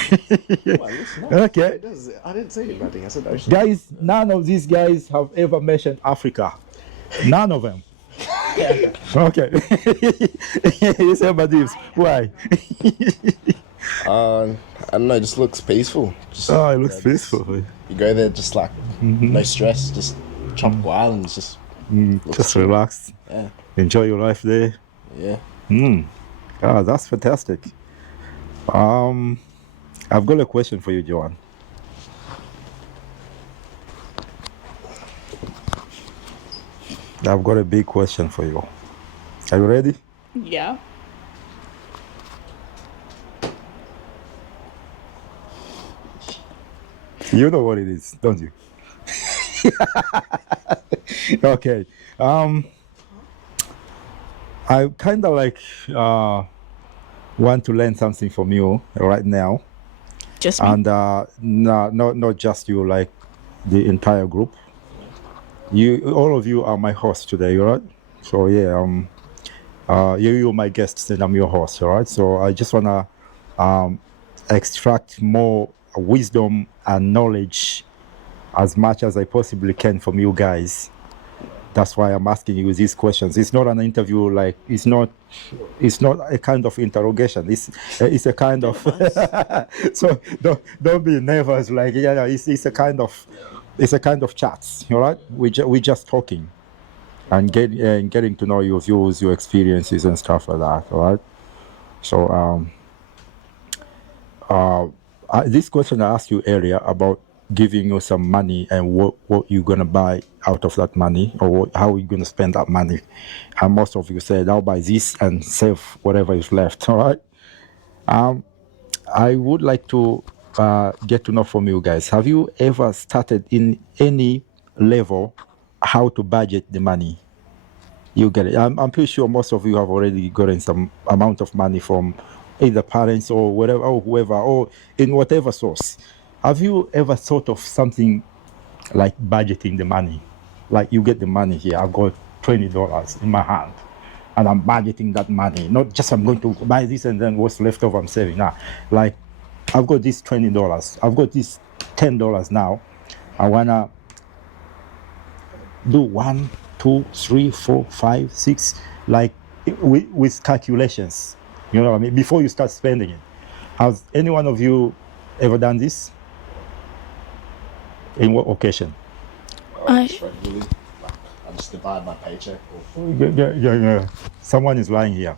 Okay. I didn't say it, I think I said ocean. Guys, none of these guys have ever mentioned Africa. None of them. Okay. You say Maldives. Why? I don't know, it just looks peaceful. Just, Oh, it looks peaceful. You go there just like no stress, just tropical islands, just Just relax. yeah, Enjoy your life there. yeah. Ah, that's fantastic. I've got a question for you, Joanne. I've got a big question for you. Are you ready? Yeah. You know what it is, don't you? Okay. I kind of like want to learn something from you right now, Just me. and not just you, like the entire group. All of you are my hosts today, right? So yeah, you're my guests and I'm your host, all right? So I just wanna extract more wisdom and knowledge as much as I possibly can from you guys. That's why I'm asking you these questions. It's not an interview, like it's not a kind of interrogation. It's a kind of so don't be nervous. Like yeah, it's a kind of chats. All right, we just talking and getting to know your views, your experiences, and stuff like that. All right. So this question I asked you earlier about giving you some money and what you're gonna buy out of that money, or how you're gonna spend that money, and most of you said I'll buy this and save whatever is left. All right. I would like to get to know from you guys. Have you ever started in any level how to budget the money? You get it. I'm pretty sure most of you have already gotten some amount of money from either parents or whatever, or whoever, or in whatever source. Have you ever thought of something like budgeting the money? Like you get the money here, I've got $20 in my hand, and I'm budgeting that money. Not just I'm going to buy this and then what's left over I'm saving. Now, like I've got this $20, I've got this $10 now. I wanna do 1, 2, 3, 4, 5, 6, like with calculations. You know what I mean? Before you start spending it. Has any one of you ever done this? In what occasion? I I just divide my paycheck. Yeah. Someone is lying here.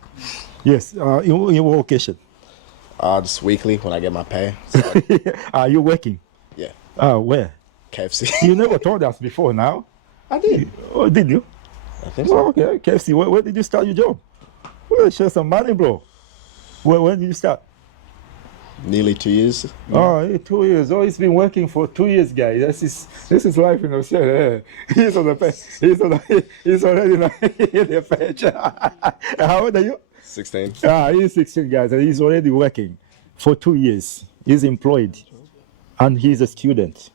Yes, in what occasion? Just weekly when I get my pay. So, Are you working? yeah, Where? KFC. You never told us before now. I did. Oh, did you? I think so. Oh, okay, KFC. Where did you start your job? Well, share some money, bro. When did you start? Nearly 2 years. Oh, 2 years. Oh, he's been working for 2 years, guys. This is life in Australia. He's on the page. He's already in the page. How old are you? 16. He's 16, guys, and he's already working for 2 years. He's employed, and he's a student.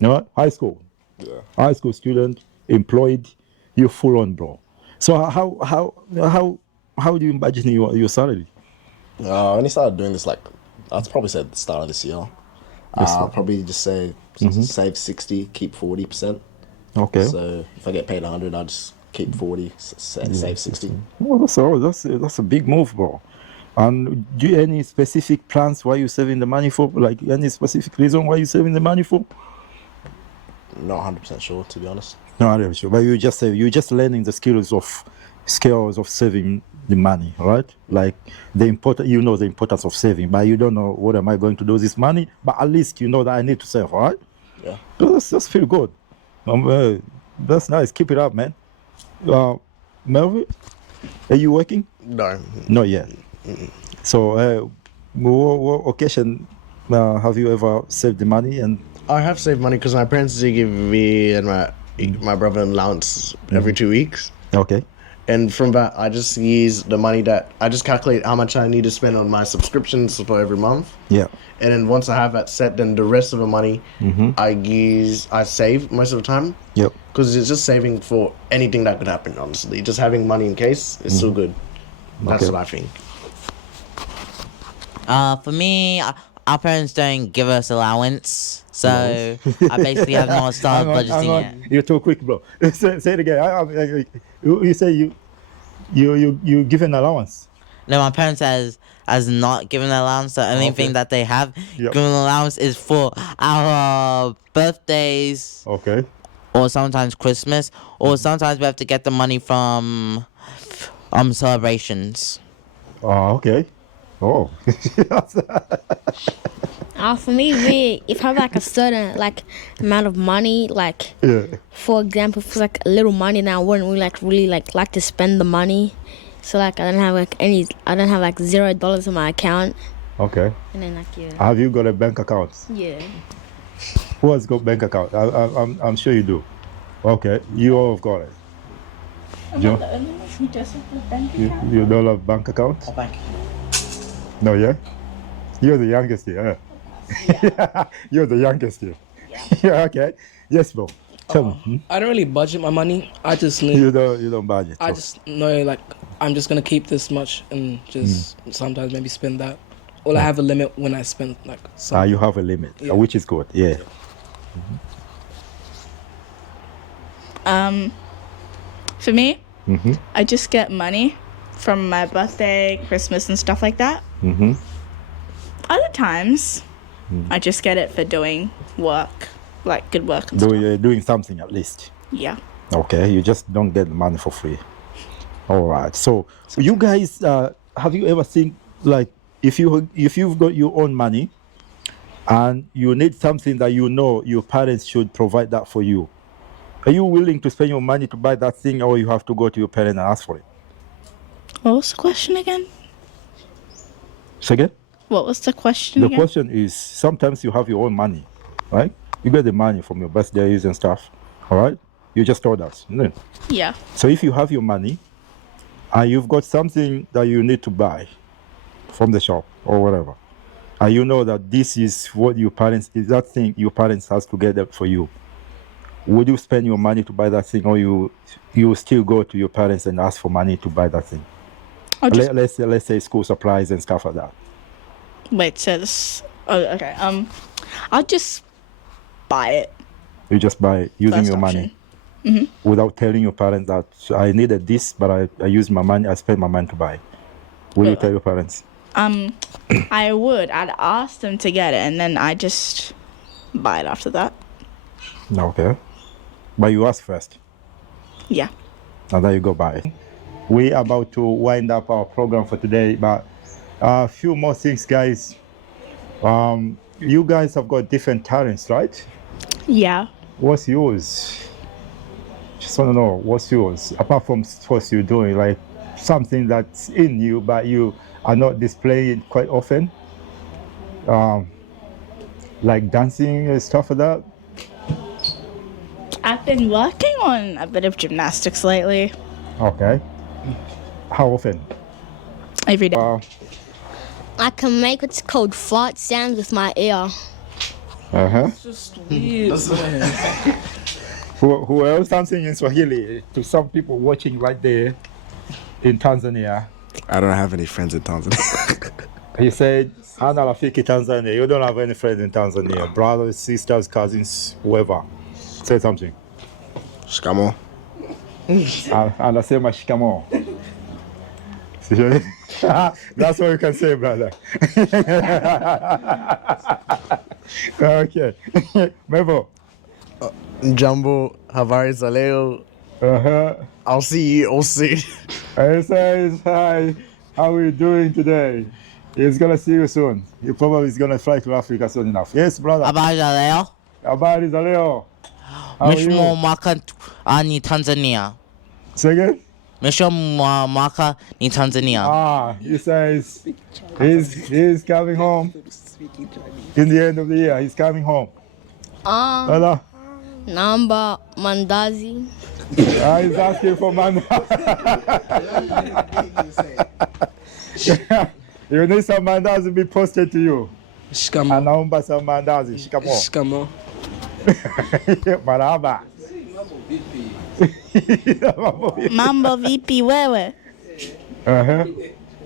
No, high school. Yeah. High school student, employed. You're full on, bro. So how do you imagine your salary? I only started doing this I'd probably say at the start of this year. I'll probably just say save 60, keep 40%. Okay. So if I get paid 100, I'll just keep 40, save 60. Well, that's a big move, bro. And do you any specific plans why you're saving the money for? Like any specific reason why you're saving the money for? Not 100% sure, to be honest. No, I'm not sure. But you're just learning the skills of saving the money, right? Like the importance of saving, but you don't know what am I going to do with this money. But at least you know that I need to save, right? Yeah. That's feel good. That's nice. Keep it up, man. Melvin, are you working? No. Not yet. So, what occasion have you ever saved the money? And I have saved money because my parents did give me and my brother an allowance every 2 weeks. Okay. And from that, I just use the money that I just calculate how much I need to spend on my subscriptions for every month. Yeah. And then once I have that set, then the rest of the money I save most of the time. Yep. Because it's just saving for anything that could happen, honestly. Just having money in case is so good. That's Okay. what I think. For me, our parents don't give us allowance, so I basically have no start budgeting it. You're too quick, bro. Say it again. You say you give an allowance. No, my parents has not given allowance. The only thing that they have given allowance is for our birthdays. Okay. Or sometimes Christmas, or sometimes we have to get the money from celebrations. Oh, okay. Oh. For me, if I have like a certain amount of money, for example, if it's like a little money, then I wouldn't really like to spend the money. So I don't have $0 in my account. Okay. And then Have you got a bank account? Yeah. Who has got bank account? I'm sure you do. Okay, you all have got it. I'm not the only one who doesn't have a bank account. You don't have bank account? A bank. No, yeah? You're the youngest here. Yeah. You're the youngest here. Yeah, okay. Yes, bro. Tell me. I don't really budget my money. I just need. You don't budget. I just know I'm just gonna keep this much and just sometimes maybe spend that. Or I have a limit when I spend you have a limit, which is good. Yeah. For me, I just get money from my birthday, Christmas, and stuff like that. Other times, I just get it for doing work, like good work. And Doing something at least. Yeah. Okay, you just don't get the money for free. All right. So you guys, have you ever seen if you've got your own money and you need something that you know your parents should provide that for you? Are you willing to spend your money to buy that thing, or you have to go to your parents and ask for it? What was the question again? Say again? What was the question The again? question is, sometimes you have your own money, right? You get the money from your birthdays and stuff, all right? You just told us, isn't it? Yeah. So if you have your money and you've got something that you need to buy from the shop or whatever, and you know that this is what that thing your parents has to get that for you, would you spend your money to buy that thing, or you still go to your parents and ask for money to buy that thing? Let's say school supplies and stuff like that. Wait, so this... Oh, okay. I'll just buy it. You just buy it using First your option. money without telling your parents that I needed this, but I used my money, I spent my money to buy it. Will you tell your parents? I would. I'd ask them to get it, and then I just buy it after that. Okay. But you ask first, Yeah. and then you go buy it. We're about to wind up our program for today, but a few more things, guys. You guys have got different talents, right? Yeah. What's yours? Just want to know what's yours, apart from what you're doing, like something that's in you, but you are not displaying it quite often, like dancing and stuff like that. I've been working on a bit of gymnastics lately. Okay. How often? Every day. I can make what's called fart sounds with my ear. Uh-huh. Just weird. Who else dancing in Swahili? To some people watching right there in Tanzania. I don't have any friends in Tanzania. He said, Hana rafiki Tanzania. You don't have any friends in Tanzania. Brothers, sisters, cousins, whoever. Say something. Shikamo. Anasema shikamo. That's what you can say, brother. Okay. Mevo. Jumbo, habari za leo. Uh-huh. I'll see you all soon. He says, hi, how are you doing today? He's going to see you soon. He probably is going to fly to Africa soon enough. Yes, brother. Habari za leo. Habari za leo. How are Mwisho you? mwaka ni Tanzania. Say again? Mwisho mwaka ni Tanzania. He says he's coming home. In the end of the year, he's coming home. Hello? Namba mandazi. He's asking for mandazi. You need some mandazi to be posted to you. Shikamo. Anaomba some mandazi. Shikamo. Shikamo. Maraba. Mambo vipi wewe? Uh-huh.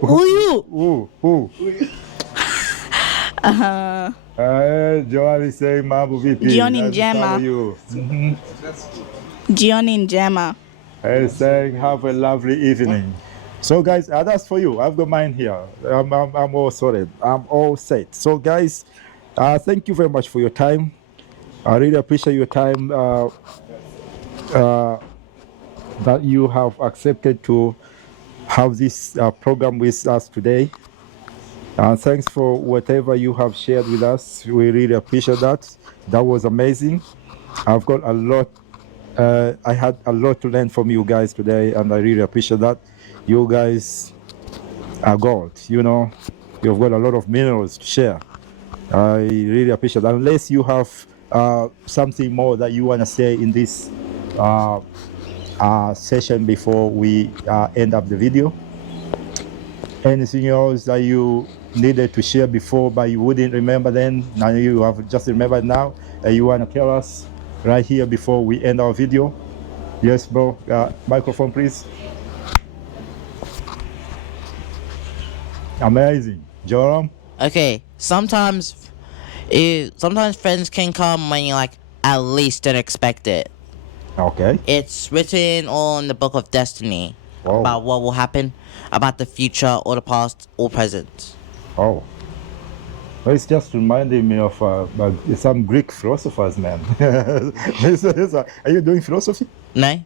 Huyu. Who? Uh-huh. Joali is saying mambo vipi. Jioni That's njema. how you. Jioni njema. He's saying have a lovely evening. So guys, that's for you. I've got mine here. I'm all sorted. I'm all set. So guys, thank you very much for your time. I really appreciate your time that you have accepted to have this program with us today. Thanks for whatever you have shared with us. We really appreciate that. That was amazing. I've got a lot. I had a lot to learn from you guys today, and I really appreciate that. You guys are gold. You know, you've got a lot of minerals to share. I really appreciate that. Unless you have something more that you want to say in this session before we end up the video. Anything else that you needed to share before but you wouldn't remember then, now you have just remembered now, and you want to tell us right here before we end our video? Yes, bro. Microphone, please. Amazing. Joram? Okay, sometimes friends can come when you at least don't expect it. Okay. It's written on the book of destiny Oh. about what will happen, about the future or the past or present. Oh. Well, it's just reminding me of some Greek philosophers, man. Are you doing philosophy? No?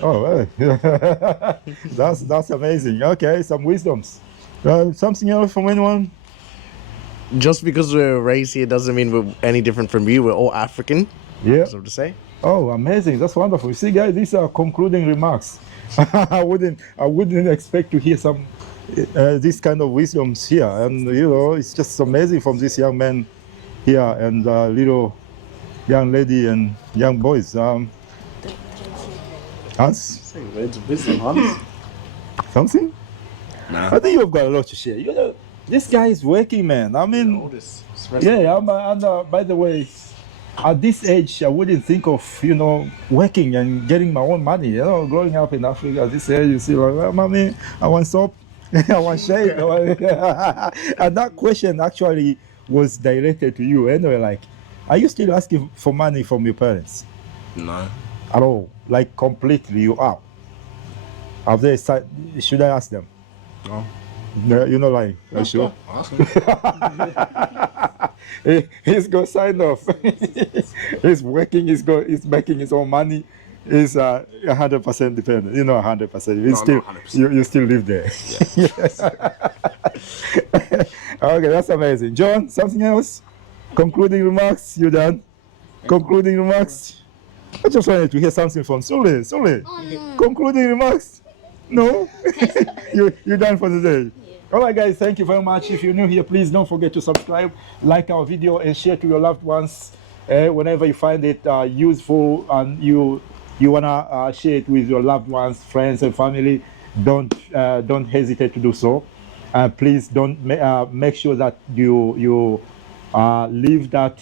Oh, well. That's amazing. Okay, some wisdoms. Something else from anyone? Just because we're a race here doesn't mean we're any different from you. We're all African. Yeah. That's what to say. Oh, amazing. That's wonderful. You see, guys, these are concluding remarks. I wouldn't expect to hear some this kind of wisdoms here. And, you know, it's just amazing from this young man here and little young lady and young boys. Hans? Words of wisdom, Hans. Something? Nah. I think you've got a lot to share. You know, this guy is working, man. I mean, yeah, by the way, at this age, I wouldn't think of, you know, working and getting my own money. You know, growing up in Africa, at this age, you see, like, well, mommy, I want soap, I want shade. And that question actually was directed to you. Anyway, like, are you still asking for money from your parents? No. At all? Like, completely, you are? Have they should I ask them? No. No, you're not lying. Are you sure? Ask him. He's got signed off. He's working. He's making his own money. He's 100% dependent. You know, 100%. You No, still, not 100%. you still live there. Yeah. Okay, that's amazing. John, something else? Concluding remarks. You done? Concluding remarks. I just wanted to hear something from Sule. Sule, concluding remarks? No? You're done for the day? All right, guys, thank you very much. If you're new here, please don't forget to subscribe, like our video, and share to your loved ones. Whenever you find it useful and you want to share it with your loved ones, friends, and family, don't hesitate to do so. Please don't make sure that you leave that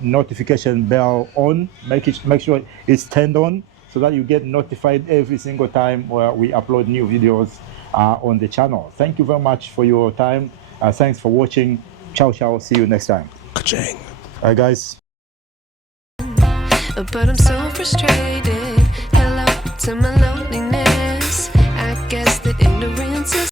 notification bell on. Make sure it's turned on so that you get notified every single time where we upload new videos on the channel. Thank you very much for your time. Thanks for watching. Ciao, ciao. See you next time. Ka-ching. Bye, guys. But I'm so frustrated. Hello to my loneliness. I guess that ignorance is